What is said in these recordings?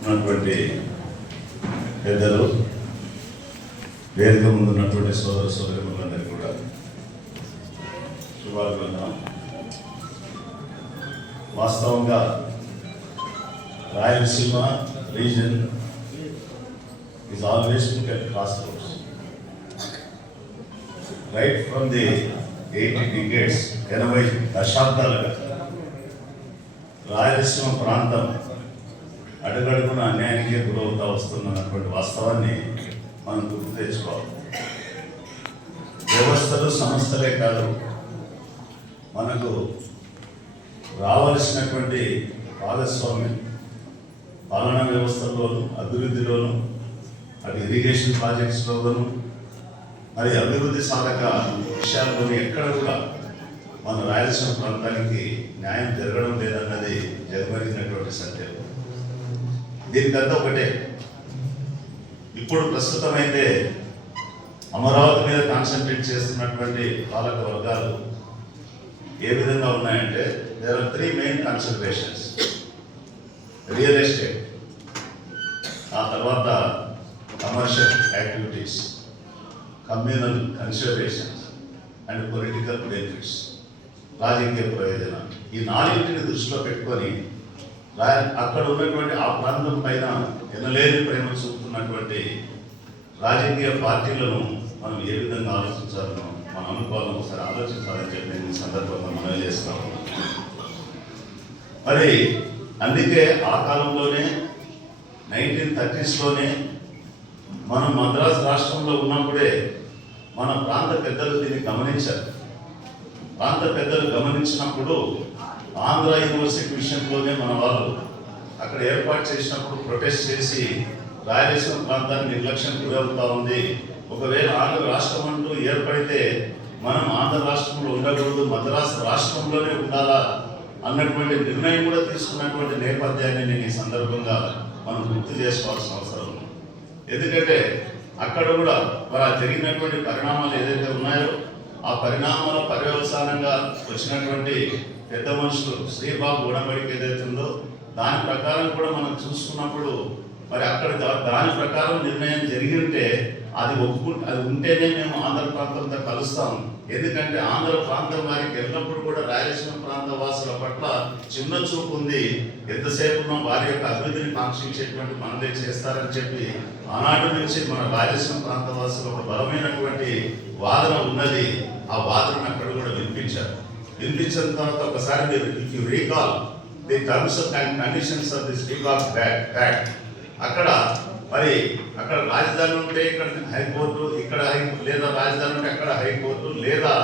ఉన్నటువంటి పెద్దలు వేదిక ముందు ఉన్నటువంటి సోదర సోదరులందరికీ కూడా శుభాభివందనం వాస్తవంగా Rayalaseema region is always look at cross roads right from the eighty decades ఎనభై దశాబ్దాలుగా రాయలసీమ ప్రాంతం అడుగడుగున అన్యాయానికి గురవుతా వస్తున్నటువంటి వాస్తవాన్ని మనం గుర్తు తెచ్చుకోవాలి. వ్యవస్థలు సంస్థలే కాదు మనకు రావలసినటువంటి భాగస్వామ్యం పాలనా వ్యవస్థల్లోనూ అభివృద్ధిలోనూ అటు ఇరిగేషన్ ప్రాజెక్ట్స్లోనూ మరి అభివృద్ధి సాధక విషయాల్లోనూ ఎక్కడ కూడా మన రాయలసీమ ప్రాంతానికి న్యాయం జరగడం లేదన్నది జగమరిగినటువంటి సత్యం. దీనికంతా ఒకటే. ఇప్పుడు ప్రస్తుతమైతే అమరావతి మీద కాన్సన్ట్రేట్ చేస్తున్నటువంటి పాలక వర్గాలు ఏ విధంగా ఉన్నాయంటే there are three main considerations real estate ఆ తర్వాత commercial activities communal considerations and political benefits రాజకీయ ప్రయోజనాలు. ఈ నాలుగింటిని దృష్టిలో పెట్టుకొని అక్కడ ఉన్నటువంటి ఆ ప్రాంతం పైన ఎనలేని ప్రేమ చూపుతున్నటువంటి రాజకీయ పార్టీలను మనం ఏ విధంగా ఆలోచించాలనో మన అనుకోవాలని ఒకసారి ఆలోచించాలని చెప్పి ఈ సందర్భంగా మనం చేస్తాము మరి అందుకే ఆ కాలంలోనే నైన్టీన్ థర్టీస్లోనే మనం మద్రాసు రాష్ట్రంలో ఉన్నప్పుడే మన ప్రాంత పెద్దలు దీన్ని గమనించారు. ప్రాంత పెద్దలు గమనించినప్పుడు ఆంధ్ర యూనివర్సిటీ విషయంలోనే మన వాళ్ళు అక్కడ ఏర్పాటు చేసినప్పుడు ప్రొటెస్ట్ చేసి రాయలసీమ ప్రాంతాన్ని నిర్లక్ష్యం గురవుతా ఉంది. ఒకవేళ ఆంధ్ర రాష్ట్రం అంటూ ఏర్పడితే మనం ఆంధ్ర రాష్ట్రంలో ఉండకూడదు మద్రాసు రాష్ట్రంలోనే ఉండాలా అన్నటువంటి నిర్ణయం కూడా తీసుకున్నటువంటి నేపథ్యాన్ని నేను ఈ సందర్భంగా మనం గుర్తు చేసుకోవాల్సిన అవసరం ఉంది. ఎందుకంటే అక్కడ కూడా మరి ఆ జరిగినటువంటి పరిణామాలు ఏదైతే ఉన్నాయో ఆ పరిణామాల పర్యవసానంగా వచ్చినటువంటి పెద్ద మనుషులు శ్రీబాబు ఉడబడికి ఏదైతుందో దాని ప్రకారం కూడా మనం చూసుకున్నప్పుడు మరి అక్కడ దాని ప్రకారం నిర్ణయం జరిగి ఉంటే అది ఒప్పుకు అది ఉంటేనే మేము ఆంధ్ర ప్రాంతంతో కలుస్తాం. ఎందుకంటే ఆంధ్ర ప్రాంతం వారికి వెళ్ళినప్పుడు కూడా రాయలసీమ ప్రాంత వాసుల పట్ల చిన్న చూపు ఉంది. ఎంతసేపు ఉన్న వారి యొక్క అభివృద్ధిని కాంక్షించేటువంటి పనులే చేస్తారని చెప్పి ఆనాటి నుంచి మన రాయలసీమ ప్రాంత వాసులు ఒక బలమైనటువంటి వాదన ఉన్నది. ఆ వాదనను అక్కడ కూడా వినిపించారు. వినిపించిన తర్వాత ఒకసారి మీరు if you recall the terms and conditions of this recall fact అక్కడ మరి అక్కడ రాజధాని ఉంటే ఇక్కడ హైకోర్టు ఇక్కడ హై లేదా రాజధాని ఉంటే అక్కడ హైకోర్టు లేదా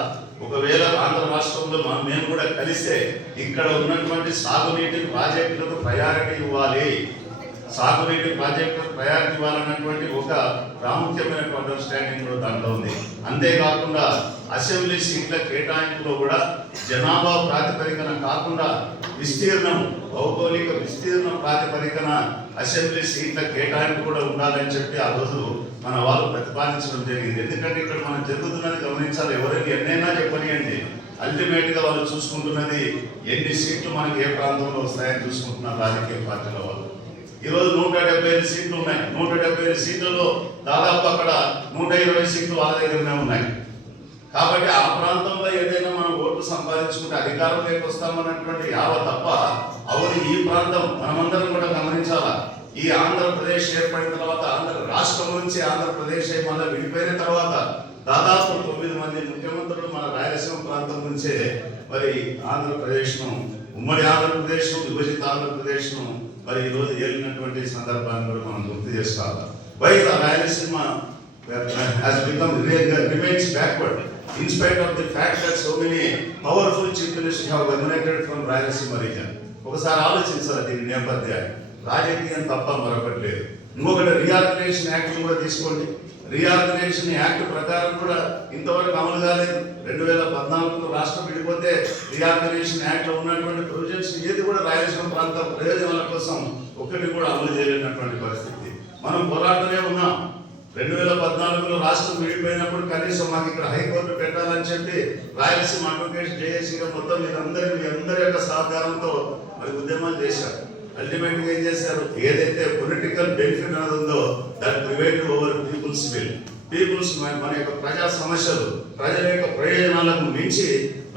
ఒకవేళ ఆంధ్ర రాష్ట్రంలో మనం మేము కూడా కలిస్తే ఇక్కడ ఉన్నటువంటి సాగునీటి ప్రాజెక్టులకు ప్రయారిటీ ఇవ్వాలి. సాగునీటి ప్రాజెక్టులకు ప్రయారిటీ ఇవ్వాలన్నటువంటి ఒక ప్రాముఖ్యమైనటువంటి అండర్స్టాండింగ్ కూడా దాంట్లో ఉంది. అంతేకాకుండా అసెంబ్లీ సీట్ల కేటాయింపులో కూడా జనాభా ప్రాతిపదికన కాకుండా విస్తీర్ణం భౌగోళిక విస్తీర్ణ ప్రాతిపదికన అసెంబ్లీ సీట్ల కేటాయింపు కూడా ఉండాలని చెప్పి ఆ రోజు మన వాళ్ళు ప్రతిపాదించడం జరిగింది. ఎందుకంటే ఇక్కడ మనం జరుగుతున్నది గమనించాలి ఎవరైనా ఎన్నైనా చెప్పనియండి. అల్టిమేట్గా వాళ్ళు చూసుకుంటున్నది ఎన్ని సీట్లు మనకి ఏ ప్రాంతంలో వస్తాయని చూసుకుంటున్నారు రాజకీయ పార్టీల వాళ్ళు. ఈ రోజు నూట డెబ్బై ఐదు సీట్లు ఉన్నాయి. నూట డెబ్బై ఐదు సీట్లలో దాదాపు అక్కడ నూట ఇరవై సీట్లు వాళ్ళ దగ్గరనే ఉన్నాయి. కాబట్టి ఆ ప్రాంతంలో ఏదైనా మనం ఓట్లు సంపాదించుకుంటే అధికారంలోకి వస్తామన్నటువంటి యావ తప్ప అవును ఈ ప్రాంతం మనమందరం కూడా గమనించాలా? ఈ ఆంధ్రప్రదేశ్ ఏర్పడిన తర్వాత ఆంధ్ర రాష్ట్రం నుంచి ఆంధ్రప్రదేశ్ మళ్ళీ విడిపోయిన తర్వాత దాదాపు తొమ్మిది మంది ముఖ్యమంత్రులు మన రాయలసీమ ప్రాంతం నుంచే మరి ఆంధ్రప్రదేశ్ను ఉమ్మడి ఆంధ్రప్రదేశ్ను విభజిత ఆంధ్రప్రదేశ్ను మరి ఈ రోజు ఏలినటువంటి సందర్భాన్ని కూడా మనం గుర్తు చేసుకోవాలి. Why Rayalaseema has become remains backward in spite of the fact that so many powerful chief ministers have emanated from Rayalaseema region ఒకసారి ఆలోచించాలి దీని నేపథ్యాన్ని. రాజకీయం తప్ప మరొకటి లేదు. ఇంకొకటి రీఆర్గనైజేషన్ యాక్ట్ కూడా తీసుకోండి. రీఆర్గనైజేషన్ యాక్ట్ ప్రకారం కూడా ఇంతవరకు అమలు కాలేదు. రెండు వేల పద్నాలుగులో రాష్ట్రం విడిపోతే రీఆర్గనైజేషన్ యాక్ట్ ఉన్నటువంటి ప్రొవిజన్స్ ఏది కూడా రాయలసీమ ప్రాంత ప్రయోజనాల కోసం ఒక్కటి కూడా అమలు చేయలేనటువంటి పరిస్థితి. మనం పోరాటమే ఉన్నాం. రెండు వేల పద్నాలుగులో రాష్ట్రం విడిపోయినప్పుడు కనీసం మాకు ఇక్కడ హైకోర్టు పెట్టాలని చెప్పి రాయలసీమ అడ్వకేట్ జేఏసీగా మొత్తం మీరందరి మీ అందరి యొక్క సహకారంతో మరి ఉద్యమాలు చేశారు. అల్టిమేట్గా ఏం చేశారు? ఏదైతే పొలిటికల్ బెనిఫిట్ అనేది ఉందో దాన్ని private over peoples will peoples మన యొక్క ప్రజా సమస్యలు ప్రజల యొక్క ప్రయోజనాలకు మించి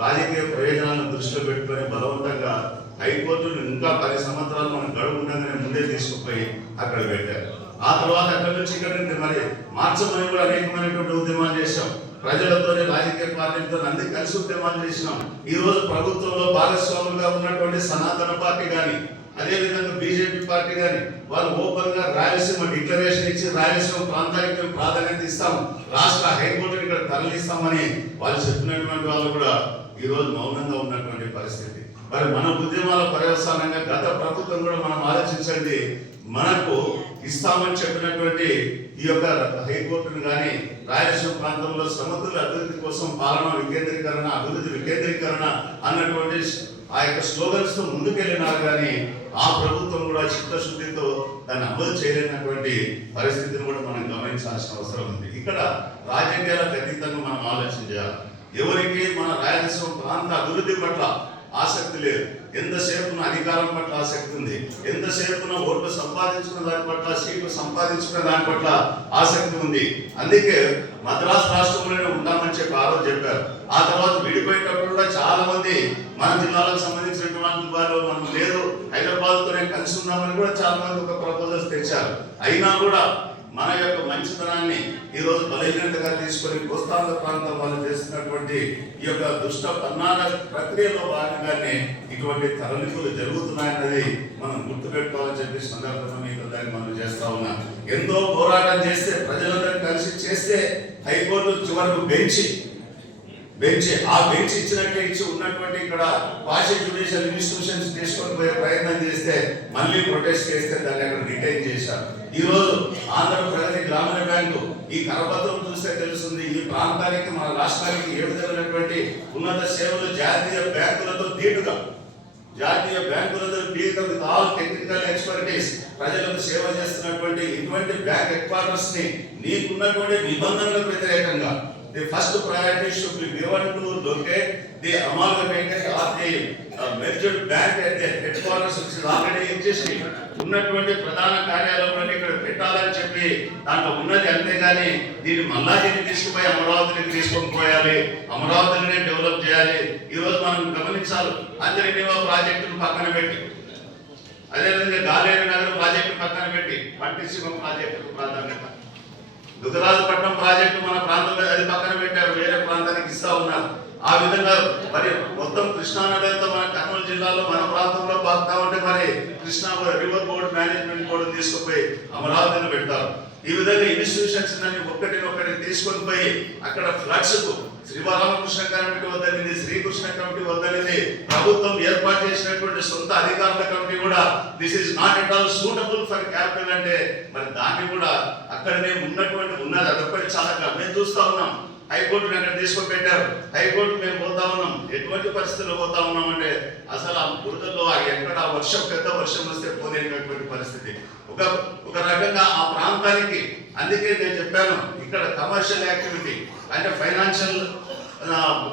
రాజకీయ ప్రయోజనాలను దృష్టిలో పెట్టుకొని బలవంతంగా హైకోర్టును ఇంకా పది సంవత్సరాలు మనం గడువు ఉండగానే ముందే తీసుకుపోయి అక్కడ పెట్టారు. ఆ తర్వాత అక్కడి నుంచి ఇక్కడ నుండి మరి మార్చమని కూడా అనేకమైనటువంటి ఉద్యమాలు చేశాం. ప్రజలతోనే రాజకీయ పార్టీలతో అన్ని కలిసి ఉద్యమాలు చేసినాం. ఈ రోజు ప్రభుత్వంలో భాగస్వాములుగా ఉన్నటువంటి సనాతన పార్టీ కానీ అదే విధంగా బీజేపీ పార్టీ కానీ వాళ్ళు ఓపెన్గా రాయలసీమ డిక్లరేషన్ ఇచ్చి రాయలసీమ ప్రాంతానికి మేము ప్రాధాన్యత ఇస్తాం. రాష్ట్ర హైకోర్టుని ఇక్కడ తరలిస్తామని వాళ్ళు చెప్పినటువంటి వాళ్ళు కూడా ఈ రోజు మౌనంగా ఉన్నటువంటి పరిస్థితి. మరి మన ఉద్యమాల పర్యవసానంగా గత ప్రభుత్వం కూడా మనం ఆలోచించండి. మనకు ఇస్తామని చెప్పినటువంటి ఈ యొక్క హైకోర్టును కానీ రాయలసీమ ప్రాంతంలో సమతుల అభివృద్ధి కోసం పాలన వికేంద్రీకరణ అభివృద్ధి వికేంద్రీకరణ అన్నటువంటి ఆ యొక్క స్లోగన్స్తో ముందుకెళ్ళినారు కానీ ఆ ప్రభుత్వం కూడా చిత్తశుద్ధితో దాన్ని అమలు చేయలేనటువంటి పరిస్థితిని కూడా మనం గమనించాల్సిన అవసరం ఉంది. ఇక్కడ రాజకీయాలకు అతీతంగా మనం ఆలోచన చేయాలి. ఎవరికి మన రాయలసీమ ప్రాంత అభివృద్ధి పట్ల ఆసక్తి లేదు. ఎంతసేపున అధికారం పట్ల ఆసక్తి ఉంది? ఎంతసేపున ఓట్లు సంపాదించుకున్న దాని పట్ల సీట్లు సంపాదించుకున్న దాని పట్ల ఆసక్తి ఉంది? అందుకే మద్రాసు రాష్ట్రంలోనే ఉంటామని చెప్పి ఆ రోజు చెప్పారు. ఆ తర్వాత విడిపోయేటప్పుడు కూడా చాలా మంది మన జిల్లాలకు సంబంధించినటువంటి వారు మనం లేదు హైదరాబాద్ కలిసి ఉన్నామని కూడా చాలా మంది ఒక ప్రపోజల్స్ తెచ్చారు. అయినా కూడా మన యొక్క మంచితనాన్ని ఈరోజు బలహీనతగా తీసుకొని కోస్తాంధ్ర ప్రాంతం వాళ్ళు చేస్తున్నటువంటి ఈ యొక్క దుష్ట పన్నాల ప్రక్రియలో భాగంగానే ఇటువంటి తరలింపులు జరుగుతున్నాయన్నది మనం గుర్తుపెట్టుకోవాలని చెప్పి సందర్భంగా మీకు దాన్ని మనం చేస్తా ఉన్నాం. ఎంతో పోరాటం చేస్తే ప్రజలందరూ కలిసి చేస్తే హైకోర్టు చివరకు బెంచి బెంచ్ ఆ బెంచ్ ఇచ్చినట్టే ఇచ్చి ఉన్నటువంటి ఇక్కడ క్వాషి జ్యుడిషియల్ ఇన్స్టిట్యూషన్స్ తీసుకొని పోయే ప్రయత్నం చేస్తే మళ్ళీ ప్రొటెస్ట్ చేస్తే దాన్ని అక్కడ రిటైన్ చేశారు. ఈరోజు ఆంధ్రప్రదేశ్ ఆంధ్ర ప్రగతి గ్రామీణ బ్యాంకు ఈ కరపత్రం చూస్తే తెలుస్తుంది. ఈ ప్రాంతానికి మన రాష్ట్రానికి ఏ విధమైనటువంటి ఉన్నత సేవలు జాతీయ బ్యాంకులతో దీటుగా జాతీయ బ్యాంకులతో deal with all technical expertise ప్రజలకు సేవ చేస్తున్నటువంటి ఇటువంటి బ్యాంక్ హెడ్ క్వార్టర్స్ని నీకున్నటువంటి నిబంధనలకు వ్యతిరేకంగా the first priority should be given to locate the amalgamated or the merged bank at the headquarters which is already ఉన్నటువంటి ప్రధాన కార్యాలయంలోనే ఇక్కడ పెట్టాలని చెప్పి దాంట్లో ఉన్నది అంతేగాని దీన్ని మళ్ళా దీన్ని తీసుకుపోయి అమరావతిని తీసుకొని పోయాలి. అమరావతిని డెవలప్ చేయాలి. ఈ రోజు మనం గమనించాలి. అంతరినివా ప్రాజెక్టును పక్కన పెట్టి. అదేవిధంగా గాలేరు నగర్ ప్రాజెక్టు పక్కన పెట్టి. పట్టిసీమ ప్రాజెక్టు ప్రాధాన్యత. దుగ్గరాజపట్నం ప్రాజెక్టు మన ప్రాంతంలో అది పక్కన పెట్టారు. వేరే ప్రాంతానికి ఇస్తా ఉన్నారు. ఆ విధంగా మరి మొత్తం కృష్ణా నదితో మన కర్నూలు జిల్లాలో మన ప్రాంతంలో బాగుతా ఉంటే మరి Krishna river board management board తీసుకుపోయి అమరావతిని పెట్టారు ఈ విధంగా ఇన్స్టిట్యూషన్స్ అన్ని ఒక్కటి ఒక్కటి తీసుకొని పోయి అక్కడ ఫ్లడ్స్కు శ్రీరామకృష్ణ కమిటీ వద్దనిది శ్రీకృష్ణ కమిటీ వద్దనిది ప్రభుత్వం ఏర్పాటు చేసినటువంటి సొంత అధికారుల కమిటీ కూడా this is not at all suitable for capital అంటే మరి దాన్ని కూడా అక్కడనే ఉన్నటువంటి ఉన్నది. అదొక్కటి చాలా మేము చూస్తా ఉన్నాం. హైకోర్టు అక్కడ తీసుకొని పెట్టారు. హైకోర్టు మేము పోతా ఉన్నాం. ఎటువంటి పరిస్థితుల్లో పోతా ఉన్నాం అంటే అసలు ఆ బురదలో ఎక్కడ ఆ వర్షం పెద్ద వర్షం వస్తే పోలేనటువంటి పరిస్థితి. ఒక ఒక రకంగా ఆ ప్రాంతానికి అందుకే నేను చెప్పాను ఇక్కడ కమర్షియల్ యాక్టివిటీ అంటే ఫైనాన్షియల్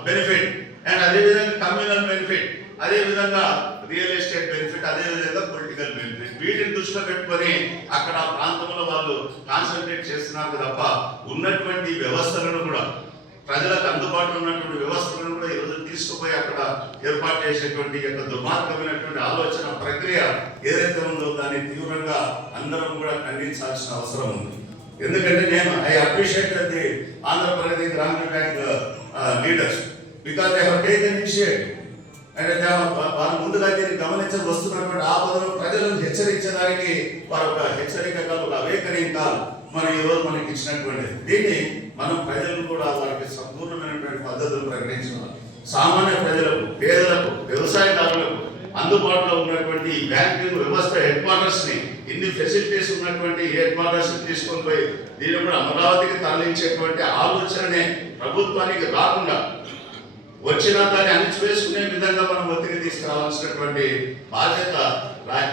బెనిఫిట్ అండ్ అదేవిధంగా కమ్యూనల్ బెనిఫిట్ అదేవిధంగా రియల్ ఎస్టేట్ బెనిఫిట్ అదేవిధంగా పొలిటికల్ బెనిఫిట్ వీటిని దృష్టిలో పెట్టుకొని అక్కడ ఆ ప్రాంతంలో వాళ్ళు కాన్సన్ట్రేట్ చేస్తున్నారు తప్ప ఉన్నటువంటి వ్యవస్థలను కూడా ప్రజలకు అందుబాటులో ఉన్నటువంటి వ్యవస్థలను కూడా ఈరోజు తీసుకుపోయి అక్కడ ఏర్పాటు చేసేటువంటి యొక్క దుర్మార్గమైనటువంటి ఆలోచన ప్రక్రియ ఏదైతే ఉందో దాన్ని తీవ్రంగా అందరం కూడా ఖండించాల్సిన అవసరం ఉంది. ఎందుకంటే నేను I appreciate the Andhra Pradesh Grameena bank leaders. Because they have taken initiative అంటే వారు ముందుగా దీన్ని గమనించి వస్తున్నటువంటి ఆపదను ప్రజలను హెచ్చరించడానికి వారు ఒక హెచ్చరిక కాదు ఒక అవేకరింగ్ కాదు మనం ఈరోజు మనకి ఇచ్చినటువంటిది. దీన్ని మనం ప్రజలు కూడా వారికి సంపూర్ణమైనటువంటి పద్ధతులు ప్రకటించడం సామాన్య ప్రజలకు పేదలకు వ్యవసాయదారులకు అందుబాటులో ఉన్నటువంటి ఈ బ్యాంకింగ్ వ్యవస్థ హెడ్ క్వార్టర్స్ని ఇన్ని ఫెసిలిటీస్ ఉన్నటువంటి హెడ్ క్వార్టర్స్ తీసుకొని పోయి దీన్ని కూడా అమరావతికి తరలించేటువంటి ఆలోచననే ప్రభుత్వానికి రాకుండా వచ్చిన దాన్ని అణిచివేసుకునే విధంగా మనం ఒత్తిడి తీసుకురావాల్సినటువంటి బాధ్యత రా-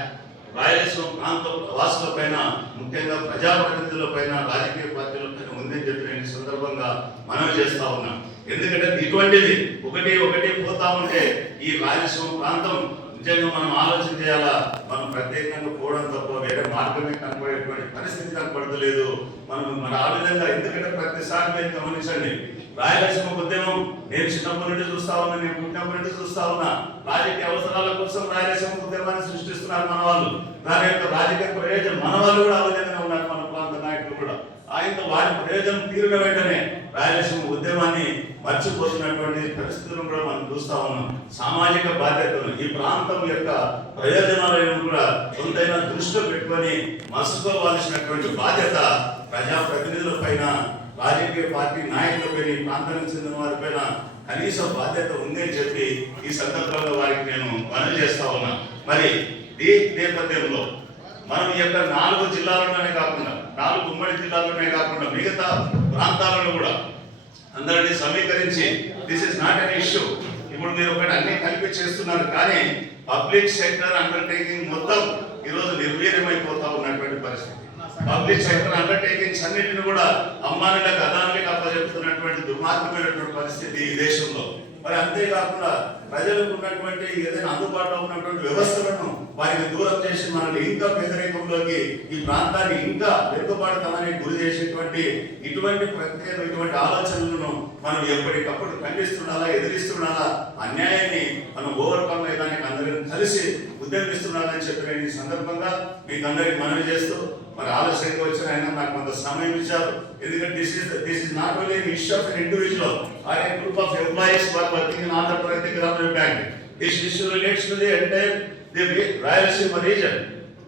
రాయలసీమ ప్రాంత వాసుల పైన ముఖ్యంగా ప్రజాప్రతినిధుల పైన రాజకీయ పార్టీల పైన ఉందని చెప్పి నేను సందర్భంగా మనవి చేస్తా ఉన్నా. ఎందుకంటే ఇటువంటిది ఒకటి ఒకటి పోతా ఉంటే ఈ రాయలసీమ ప్రాంతం నిజంగా మనం ఆలోచన చేయాలా? మనం ప్రత్యేకంగా పోవడం తప్ప వేరే మార్గమే కనపడేటువంటి పరిస్థితి కనపడతలేదు. మనం మన ఆ విధంగా ఎందుకంటే ప్రతిసారి మీరు గమనించండి రాయలసీమ ఉద్యమం నేను చిన్నప్పటి నుండి చూస్తా ఉన్నా నేను పుట్టినప్పటి నుండి చూస్తా ఉన్నా. రాజకీయ అవసరాల కోసం రాయలసీమ ఉద్యమాన్ని సృష్టిస్తున్నారు మన వాళ్ళు దాని యొక్క రాజకీయ ప్రయోజనం మన వాళ్ళు కూడా ఆ ఉన్నారు మన ప్రాంత నాయకులు కూడా. ఆయన వారి ప్రయోజనం తీరిన వెంటనే రాయలసీమ ఉద్యమాన్ని మర్చిపోతున్నటువంటి పరిస్థితులను కూడా మనం చూస్తా ఉన్నాం. సామాజిక బాధ్యతలు ఈ ప్రాంతం యొక్క ప్రయోజనాలను కూడా కొంతైనా దృష్టిలో పెట్టుకొని మసుకోవాల్సినటువంటి బాధ్యత ప్రజాప్రతినిధుల పైన రాజకీయ పార్టీ నాయకులపై ఈ ప్రాంతానికి చెందిన వారిపైన కనీస బాధ్యత ఉంది అని చెప్పి ఈ సందర్భంలో వారికి నేను మనవి చేస్తా ఉన్నా. మరి ఈ నేపథ్యంలో మనం ఈ యొక్క నాలుగు జిల్లాల్లోనే కాకుండా నాలుగు ఉమ్మడి జిల్లాల్లోనే కాకుండా మిగతా ప్రాంతాలను కూడా అందరినీ సమీకరించి this is not an issue ఇప్పుడు మీరు ఒకటి అన్ని కలిపి చేస్తున్నారు కానీ పబ్లిక్ సెక్టర్ అండర్టేకింగ్ మొత్తం ఈరోజు నిర్వీర్యమైపోతా ఉన్నటువంటి పరిస్థితి. పబ్లిక్ సెక్టర్ అండర్టేకింగ్స్ అన్నిటిని కూడా అమ్మానులకు అదానులకు అప్పచెప్తున్నటువంటి దుర్మార్గమైనటువంటి పరిస్థితి ఈ దేశంలో. మరి అంతేకాకుండా ప్రజలకు ఉన్నటువంటి ఏదైనా అందుబాటులో ఉన్నటువంటి వ్యవస్థలను వారికి దూరం చేసి మనల్ని ఇంకా వ్యతిరేకంలోకి ఈ ప్రాంతాన్ని ఇంకా వెనుకబడతామని గురి చేసేటువంటి ఇటువంటి ప్రత్యేక ఇటువంటి ఆలోచనలను మనం ఎప్పటికప్పుడు ఖండిస్తుండాలా ఎదిరిస్తుండాలా అన్యాయాన్ని మనం ఓవర్కమ్ అయ్యడానికి అందరం కలిసి ఉద్యమిస్తున్నారని చెప్పి నేను ఈ సందర్భంగా మీకు అందరికి మనవి చేస్తూ మరి ఆలస్యంగా వచ్చిన ఆయన నాకు కొంత సమయం ఇచ్చారు. ఎందుకంటే this is this is not only issue of individual or a group of employees for working in Andhra Pradesh Grameena bank this issue relates to the entire the Rayalaseema region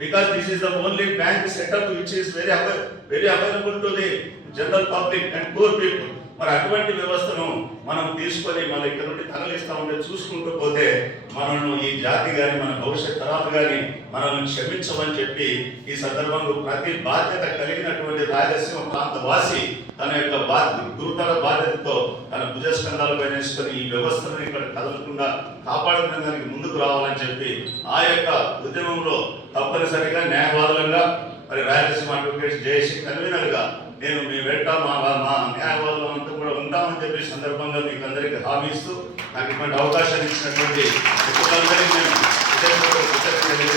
because this is the only bank setup which is very avail very available to the general public and poor people మరి అటువంటి వ్యవస్థను మనం తీసుకొని మన ఇక్కడ నుండి తరలిస్తూ ఉంటే చూసుకుంటూ పోతే మనల్ని ఈ జాతి కానీ మన భవిష్యత్ తరాలు కానీ మనల్ని క్షమించమని చెప్పి ఈ సందర్భంలో ప్రతి బాధ్యత కలిగినటువంటి రాయలసీమ ప్రాంత వాసి తన యొక్క బాధ్యత గురుతర బాధ్యతతో తన భుజస్కంధాలు వేసుకొని ఈ వ్యవస్థను ఇక్కడ కదలకుండా కాపాడుకునే దానికి ముందుకు రావాలని చెప్పి ఆ యొక్క ఉద్యమంలో తప్పనిసరిగా న్యాయవాదులంగా మరి రాయలసీమ అడ్వకేట్ జయశ్రీ కన్వీనర్గా నేను మీ వెంట మా మా న్యాయవాదులు అంతా కూడా ఉంటామని చెప్పి సందర్భంగా మీకు అందరికీ హామీ ఇస్తూ నాకు ఇటువంటి అవకాశాన్ని ఇచ్చినటువంటి థ్యాంక్ నేను